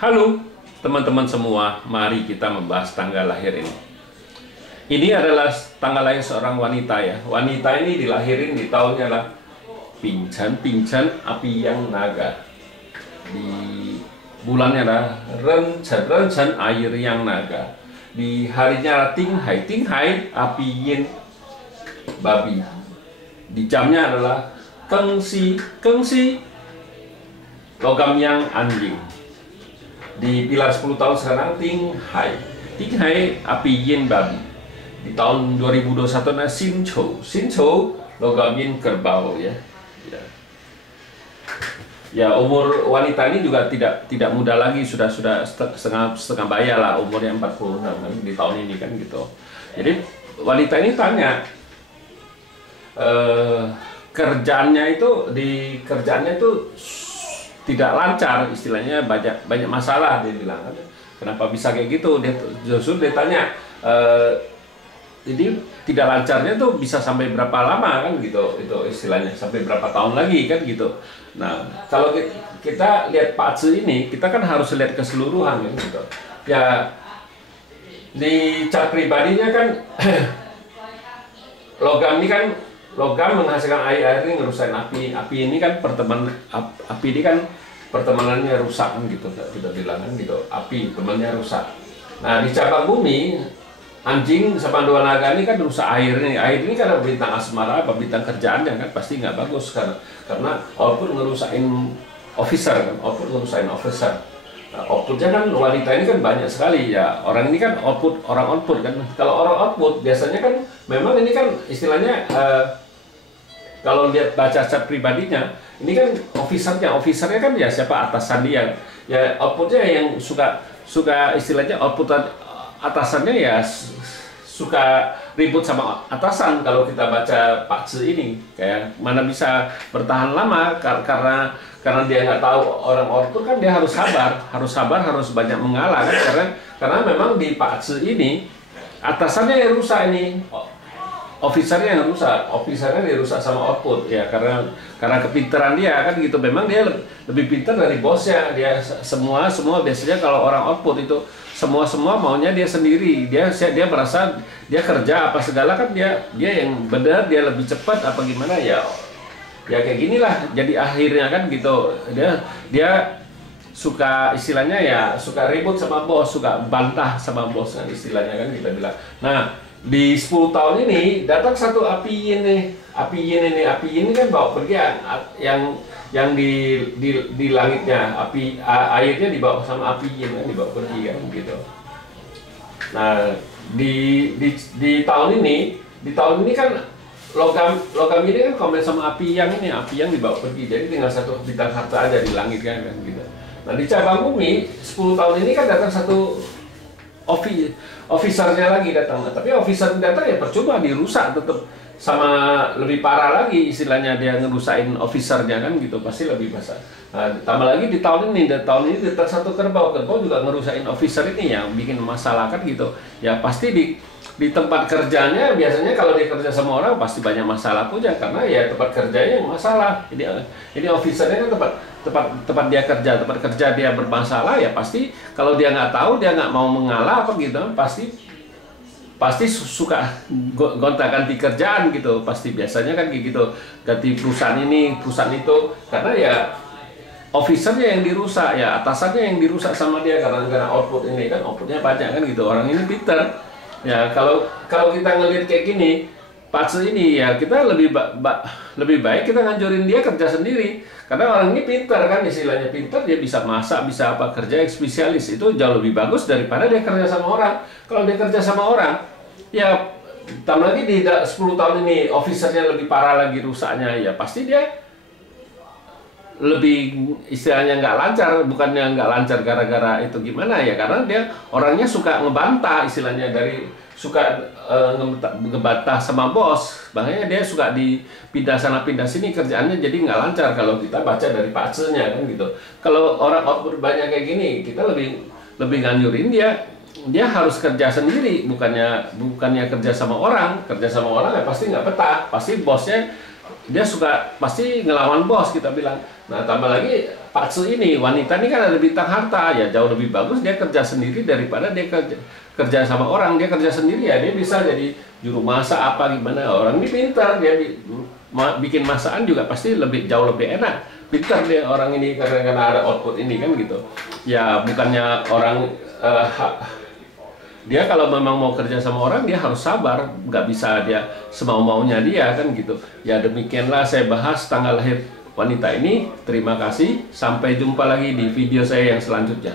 Halo teman-teman semua, mari kita membahas tanggal lahir ini. Ini adalah tanggal lahir seorang wanita ya. Wanita ini dilahirin di tahunnya lah Pinchan api yang naga. Di bulannya adalah Renchan air yang naga. Di harinya Ting Hai api yin babi. Di jamnya adalah Kengsi logam yang anjing. Di pilar 10 tahun sekarang Ting Hai api yin babi. Di tahun 2021 nah Sin Chou logam yin kerbau ya. Ya, umur wanita ini juga tidak muda lagi, sudah setengah baya lah, umurnya 46 kan, di tahun ini kan gitu. Jadi wanita ini tanya kerjaannya itu tidak lancar, istilahnya banyak masalah, dia bilang. Kenapa bisa kayak gitu? Dia tanya, jadi tidak lancarnya tuh bisa sampai berapa lama kan gitu, itu istilahnya sampai berapa tahun lagi kan gitu. Nah, kalau kita lihat Patse ini, kita kan harus lihat keseluruhan kan gitu. Ya, di chart pribadinya kan logam ini kan menghasilkan air ini ngerusain api ini kan api ini kan pertemanannya rusak kan gitu, kita bilang kan gitu, api temannya rusak. Nah, di cabang bumi anjing sama dua naga ini kan rusak air ini karena bintang asmara apa bintang kerjaannya kan pasti nggak bagus karena output ngerusain officer. Nah, outputnya kan wanita ini kan banyak sekali ya, orang ini kan orang output kan. Kalau orang output biasanya kan memang ini kan istilahnya kalau lihat baca cat pribadinya ini kan officernya kan ya siapa, atasan dia ya, outputnya yang suka istilahnya output atasannya ya suka ribut sama atasan. Kalau kita baca Patse ini kayak mana bisa bertahan lama karena dia nggak tahu orang output kan, dia harus sabar harus banyak mengalah kan, karena memang di Patse ini atasannya yang rusak ini, officernya dirusak sama output ya, karena kepintaran dia kan gitu. Memang dia lebih pintar dari bosnya. Dia semua biasanya kalau orang output itu semua maunya dia sendiri. Dia merasa dia kerja apa segala kan dia yang benar, dia lebih cepat apa gimana ya kayak ginilah. Jadi akhirnya kan gitu dia suka istilahnya ya suka ribut sama bos, suka bantah sama bos kan istilahnya kan kita bilang. Nah, di 10 tahun ini datang satu api yin ini kan bawa pergi yang di langitnya, airnya dibawa sama api yin kan, dibawa pergi kan gitu. Nah, di tahun ini kan logam ini kan komen sama api yang dibawa pergi, jadi tinggal satu bintang harta aja di langit kan gitu. Nah, di cabang bumi 10 tahun ini kan datang satu officernya lagi datang, tapi officer datang ya percuma, dirusak tetap sama lebih parah lagi istilahnya, dia ngerusain officernya kan gitu, pasti lebih basah. Nah, tambah lagi di tahun ini datang satu kerbau juga ngerusain officer ini yang bikin masalah kan gitu. Ya pasti di tempat kerjanya biasanya kalau dia kerja sama orang pasti banyak masalah punya, karena ya tempat kerjanya yang masalah. Ini officernya kan tempat kerja dia bermasalah ya, pasti kalau dia nggak tahu, dia nggak mau mengalah apa gitu, pasti suka gonta-ganti kerjaan gitu, pasti biasanya kan kayak gitu, ganti perusahaan ini perusahaan itu, karena ya officernya yang dirusak ya, atasannya yang dirusak sama dia karena output ini kan, outputnya banyak kan gitu. Orang ini pinter ya. Kalau kita ngelihat kayak gini Patse ini ya, kita lebih baik kita nganjurin dia kerja sendiri, karena orang ini pintar kan, istilahnya pintar, dia bisa masak, bisa apa, kerja yang spesialis, itu jauh lebih bagus daripada dia kerja sama orang. Kalau dia kerja sama orang ya tambah lagi di 10 tahun ini officernya lebih parah lagi rusaknya, ya pasti dia lebih istilahnya nggak lancar. Bukannya nggak lancar gara-gara itu gimana ya, karena dia orangnya suka ngebantah, istilahnya suka ngebantah sama bos, makanya dia suka dipindah sana pindah sini, kerjaannya jadi nggak lancar. Kalau kita baca dari Patse-nya kan gitu. Kalau orang output banyak kayak gini, kita lebih nganjurin dia harus kerja sendiri, bukannya kerja sama orang. Kerja sama orang ya pasti nggak betah, pasti bosnya dia suka pasti ngelawan bos, kita bilang. Nah, tambah lagi Pak Tsu ini, wanita ini kan ada bintang harta, ya jauh lebih bagus dia kerja sendiri daripada dia kerja sama orang. Dia kerja sendiri ya dia bisa jadi juru masak apa gimana. Orang ini pintar, dia bikin masakan juga pasti jauh lebih enak. Pintar dia orang ini karena ada output ini kan gitu. Ya bukannya orang dia kalau memang mau kerja sama orang dia harus sabar, nggak bisa dia semau-maunya dia kan gitu. Ya demikianlah saya bahas tanggal lahir wanita ini. Terima kasih, sampai jumpa lagi di video saya yang selanjutnya.